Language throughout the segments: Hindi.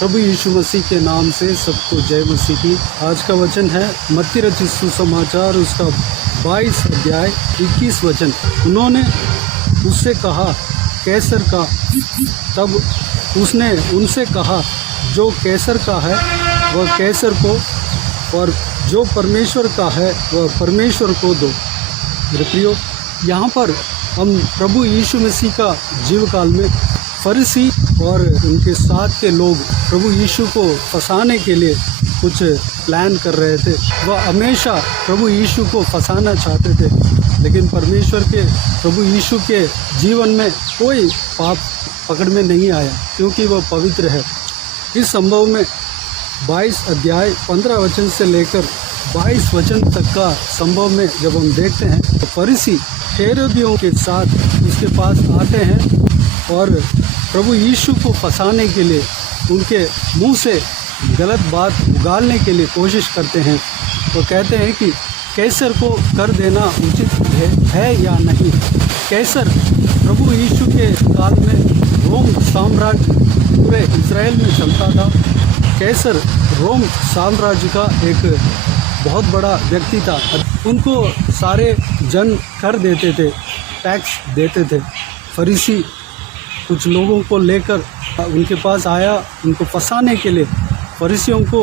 प्रभु यीशु मसीह के नाम से सबको जय मसीह की। आज का वचन है मत्ती रचित सुसमाचार उसका 22 अध्याय 21 वचन। उन्होंने उससे कहा कैसर का, तब उसने उनसे कहा जो कैसर का है वह कैसर को, और जो परमेश्वर का है वह परमेश्वर को दो। मेरे प्रियो, यहाँ पर हम प्रभु यीशु मसीह का जीवकाल में फरीसी और उनके साथ के लोग प्रभु यीशु को फंसाने के लिए कुछ प्लान कर रहे थे। वह हमेशा प्रभु यीशु को फंसाना चाहते थे, लेकिन परमेश्वर के प्रभु यीशु के जीवन में कोई पाप पकड़ में नहीं आया, क्योंकि वह पवित्र है। इस संभव में 22 अध्याय 15 वचन से लेकर 22 वचन तक का संभव में जब हम देखते हैं तो फरीसी हेरोदियों के साथ उसके पास आते हैं और प्रभु यीशु को फंसाने के लिए उनके मुंह से गलत बात उगालने के लिए कोशिश करते हैं। वो कहते हैं कि कैसर को कर देना उचित है या नहीं। कैसर प्रभु यीशु के काल में रोम साम्राज्य पूरे इज़राइल में चलता था। कैसर रोम साम्राज्य का एक बहुत बड़ा व्यक्ति था। उनको सारे जन कर देते थे, टैक्स देते थे। फरीसी कुछ लोगों को लेकर उनके पास आया, उनको फंसाने के लिए। फरीसियों को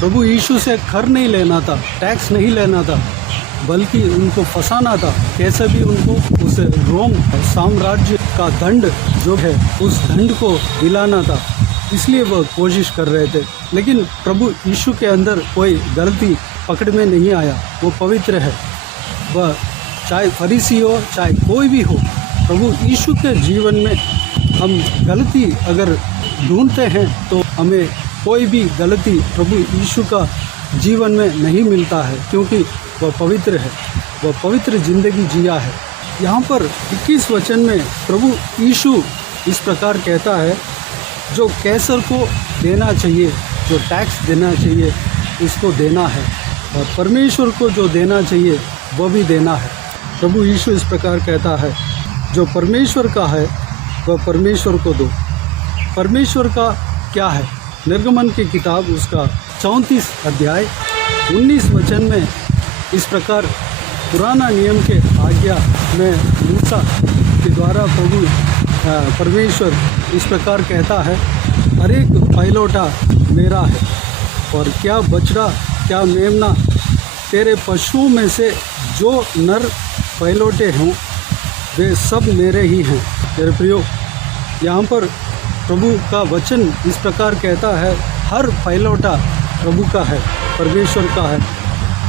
प्रभु यीशु से कर नहीं लेना था, टैक्स नहीं लेना था, बल्कि उनको फंसाना था। कैसे भी उनको उस रोम साम्राज्य का दंड जो है उस दंड को दिलाना था, इसलिए वह कोशिश कर रहे थे। लेकिन प्रभु यीशु के अंदर कोई गलती पकड़ में नहीं आया। वो पवित्र है। वह चाहे फरीसी हो चाहे कोई भी हो, प्रभु यीशु के जीवन में हम गलती अगर ढूंढते हैं तो हमें कोई भी गलती प्रभु यीशु का जीवन में नहीं मिलता है, क्योंकि वह पवित्र है। वह पवित्र जिंदगी जिया है। यहाँ पर 21 वचन में प्रभु यीशु इस प्रकार कहता है, जो कैसर को देना चाहिए, जो टैक्स देना चाहिए उसको देना है, और परमेश्वर को जो देना चाहिए वो भी देना है। प्रभु यीशु इस प्रकार कहता है, जो परमेश्वर का है वह परमेश्वर को दो। परमेश्वर का क्या है? निर्गमन की किताब उसका 34 अध्याय 19 वचन में इस प्रकार पुराना नियम के आज्ञा में मूसा के द्वारा प्रभु परमेश्वर इस प्रकार कहता है, हर एक पहिलौठा मेरा है, और क्या बछड़ा क्या मेमना तेरे पशुओं में से जो नर पहिलौठे हों वे सब मेरे ही हैं। मेरे प्रियो, यहाँ पर प्रभु का वचन इस प्रकार कहता है, हर पहिलौठा प्रभु का है, परमेश्वर का है।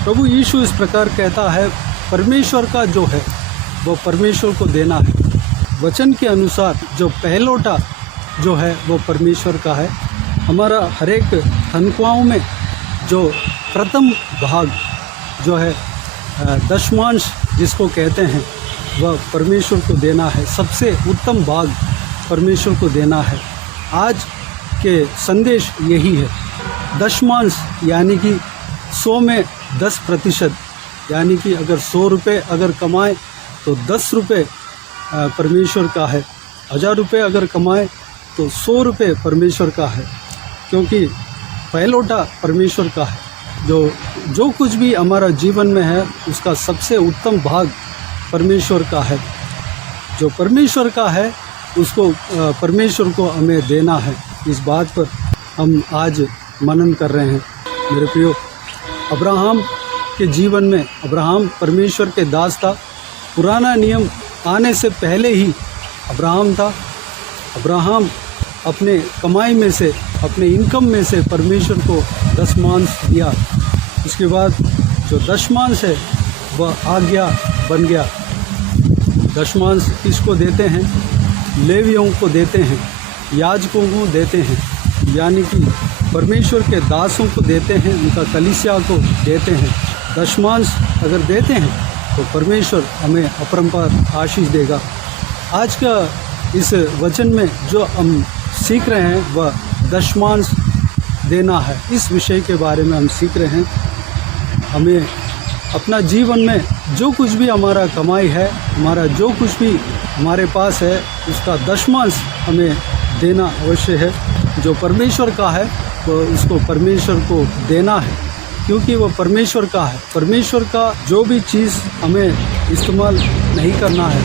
प्रभु यीशु इस प्रकार कहता है, परमेश्वर का जो है वो परमेश्वर को देना है। वचन के अनुसार जो पहिलौठा जो है वो परमेश्वर का है। हमारा हर एक तनख्वाहों में जो प्रथम भाग जो है दशमांश जिसको कहते हैं वह परमेश्वर को देना है। सबसे उत्तम भाग परमेश्वर को देना है। आज के संदेश यही है। दशमांश यानी कि 100 में 10%, यानी कि अगर 100 रुपये अगर कमाए तो 10 रुपये परमेश्वर का है। 1000 रुपये अगर कमाए तो 100 रुपये परमेश्वर का है, क्योंकि पहिलौठा परमेश्वर का है। जो कुछ भी हमारा जीवन में है उसका सबसे उत्तम भाग परमेश्वर का है। जो परमेश्वर का है उसको परमेश्वर को हमें देना है। इस बात पर हम आज मनन कर रहे हैं। मेरे प्रियो, अब्राहम के जीवन में अब्राहम परमेश्वर के दास था। पुराना नियम आने से पहले ही अब्राहम था। अब्राहम अपने कमाई में से, अपने इनकम में से परमेश्वर को दशमांश दिया। उसके बाद जो दशमांश है वह आज्ञा बन गया। दशमांश किसको देते हैं? लेवियों को देते हैं, याजकों को देते हैं, यानी कि परमेश्वर के दासों को देते हैं, उनका कलीसिया को देते हैं। दशमांश अगर देते हैं तो परमेश्वर हमें अपरंपार आशीष देगा। आज का इस वचन में जो हम सीख रहे हैं वह दशमांश देना है। इस विषय के बारे में हम सीख रहे हैं। हमें अपना जीवन में जो कुछ भी हमारा कमाई है, हमारा जो कुछ भी हमारे पास है, उसका दशमांश हमें देना अवश्य है। जो परमेश्वर का है वो उसको परमेश्वर को देना है, क्योंकि वो परमेश्वर का है। परमेश्वर का जो भी चीज़ हमें इस्तेमाल नहीं करना है,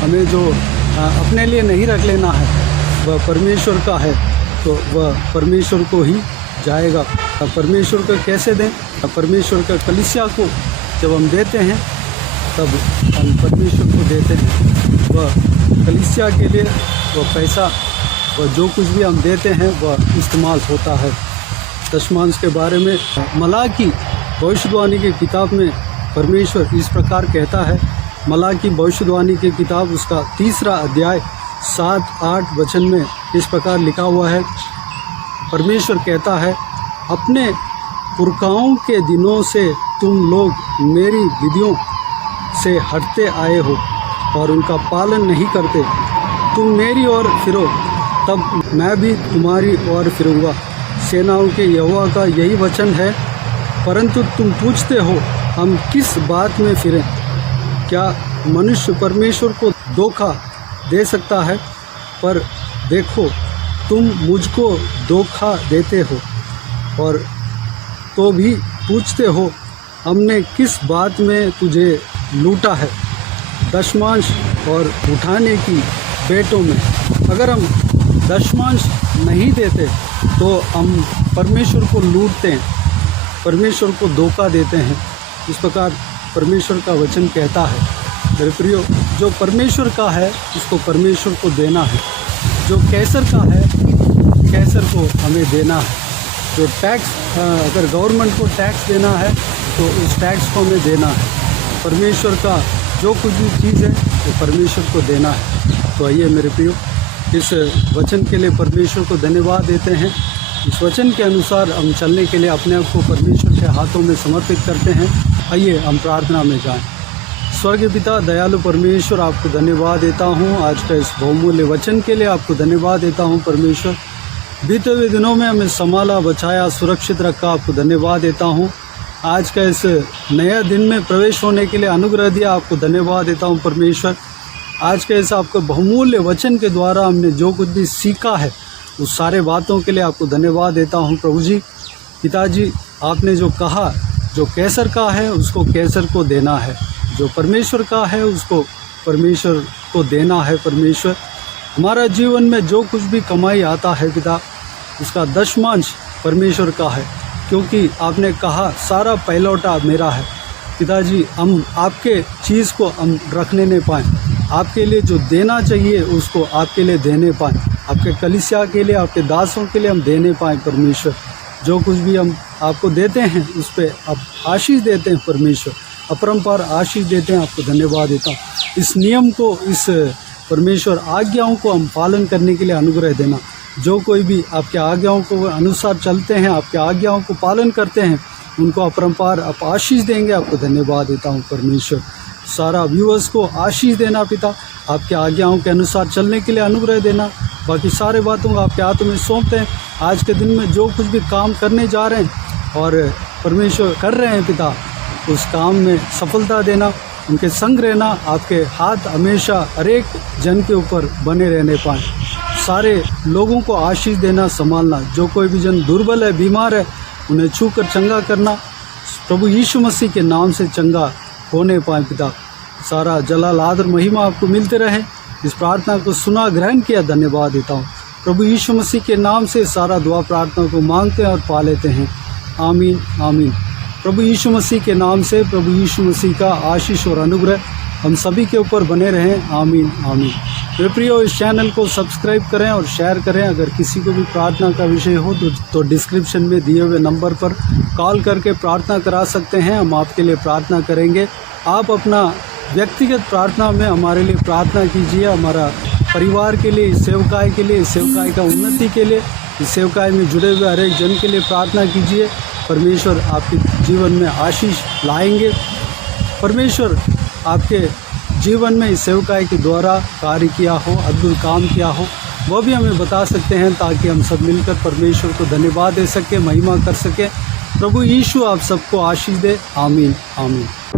हमें जो अपने लिए नहीं रख लेना है, वह परमेश्वर का है, तो वह परमेश्वर को ही जाएगा। परमेश्वर को कैसे दें? परमेश्वर का कलीसिया को जब हम देते हैं तब हम परमेश्वर को देते हैं। वह कलीसिया के लिए वह पैसा, वह जो कुछ भी हम देते हैं वह इस्तेमाल होता है। दशमांश के बारे में मलाकी भविष्यवाणी की किताब में परमेश्वर इस प्रकार कहता है। मलाकी भविष्यवाणी की किताब उसका 3 अध्याय 7-8 वचन में इस प्रकार लिखा हुआ है। परमेश्वर कहता है, अपने पुरखाओं के दिनों से तुम लोग मेरी विधियों से हटते आए हो और उनका पालन नहीं करते। तुम मेरी ओर फिरो, तब मैं भी तुम्हारी ओर फिरूँगा। सेनाओं के यहोवा का यही वचन है। परंतु तुम पूछते हो, हम किस बात में फिरें? क्या मनुष्य परमेश्वर को धोखा दे सकता है? पर देखो, तुम मुझको धोखा देते हो और तो भी पूछते हो, हमने किस बात में तुझे लूटा है? दशमांश और उठाने की बेटों में। अगर हम दशमांश नहीं देते तो हम परमेश्वर को लूटते हैं, परमेश्वर को धोखा देते हैं। इस प्रकार परमेश्वर का वचन कहता है। मेरे प्रियो, जो परमेश्वर का है उसको परमेश्वर को देना है। जो कैसर का है, कैसर को हमें देना है। जो टैक्स, अगर गवर्नमेंट को टैक्स देना है तो उस टैक्स को हमें देना है। परमेश्वर का जो कुछ भी चीज़ है वो परमेश्वर को देना है। तो आइए मेरे प्रियो, इस वचन के लिए परमेश्वर को धन्यवाद देते हैं। इस वचन के अनुसार हम चलने के लिए अपने आप को परमेश्वर के हाथों में समर्पित करते हैं। आइए हम प्रार्थना में जाएं। स्वर्गीय पिता, दयालु परमेश्वर, आपको धन्यवाद देता हूं। आज का इस बहुमूल्य वचन के लिए आपको धन्यवाद देता हूं। परमेश्वर, बीते हुए दिनों में हमें संभाला, बचाया, सुरक्षित रखा, आपको धन्यवाद देता हूं। आज का इस नया दिन में प्रवेश होने के लिए अनुग्रह दिया, आपको धन्यवाद देता हूं। परमेश्वर, आज के इस आपके बहुमूल्य वचन के द्वारा हमने जो कुछ भी सीखा है उस सारे बातों के लिए आपको धन्यवाद देता हूं। प्रभु जी, पिताजी, आपने जो कहा, जो कैसर का है उसको कैसर को देना है, जो परमेश्वर का है उसको परमेश्वर को देना है। परमेश्वर, हमारा जीवन में जो कुछ भी कमाई आता है पिता, उसका दशमांश परमेश्वर का है, क्योंकि आपने कहा सारा पहलौटा मेरा है। पिताजी, हम आपके चीज़ को हम रखने नहीं पाएँ, आपके लिए जो देना चाहिए उसको आपके लिए देने पाएँ, आपके कलीसिया के लिए, आपके दासों के लिए हम देने पाएँ। परमेश्वर, जो कुछ भी हम आपको देते हैं उस पर आप आशीष देते हैं। परमेश्वर, अपरंपार आशीष देते हैं। आपको धन्यवाद देता हूँ। इस नियम को, इस परमेश्वर आज्ञाओं को हम पालन करने के लिए अनुग्रह देना। जो कोई भी आपके आज्ञाओं को अनुसार चलते हैं, आपके आज्ञाओं को पालन करते हैं, उनको अपरंपार आप आशीष देंगे। आपको धन्यवाद देता हूँ। परमेश्वर, सारा व्यूअर्स को आशीष देना पिता, आपके आज्ञाओं के अनुसार चलने के लिए अनुग्रह देना। बाकी सारे बातों को आपके हाथों में सौंपते हैं। आज के दिन में जो कुछ भी काम करने जा रहे हैं और परमेश्वर कर रहे हैं पिता, उस काम में सफलता देना, उनके संग रहना। आपके हाथ हमेशा हर एक जन के ऊपर बने रहने पाएँ। सारे लोगों को आशीष देना, संभालना। जो कोई भी जन दुर्बल है, बीमार है, उन्हें छू कर चंगा करना। प्रभु यीशु मसीह के नाम से चंगा होने पाए पिता। सारा जलाल, आदर, महिमा आपको मिलते रहे। इस प्रार्थना को सुना, ग्रहण किया, धन्यवाद देता हूँ। प्रभु यीशु मसीह के नाम से सारा दुआ प्रार्थना को मांगते हैं और पा लेते हैं। आमीन, आमीन। प्रभु यीशु मसीह के नाम से प्रभु यीशु मसीह का आशीष और अनुग्रह हम सभी के ऊपर बने रहें। आमीन, आमीन। मेरे प्रियो, इस चैनल को सब्सक्राइब करें और शेयर करें। अगर किसी को भी प्रार्थना का विषय हो तो डिस्क्रिप्शन में दिए हुए नंबर पर कॉल करके प्रार्थना करा सकते हैं। हम आपके लिए प्रार्थना करेंगे। आप अपना व्यक्तिगत प्रार्थना में हमारे लिए प्रार्थना कीजिए। हमारा परिवार के लिए, इस सेवकाई के लिए, इस सेवकाई का उन्नति के लिए, इस सेवकाई में जुड़े हुए हर एक जन के लिए प्रार्थना कीजिए। परमेश्वर आपके जीवन में आशीष लाएंगे। परमेश्वर आपके जीवन में इस सेवकाई के द्वारा कार्य किया हो, अद्भुत काम किया हो, वह भी हमें बता सकते हैं, ताकि हम सब मिलकर परमेश्वर को धन्यवाद दे सके, महिमा कर सके। प्रभु यीशु आप सबको आशीष दे। आमीन, आमीन।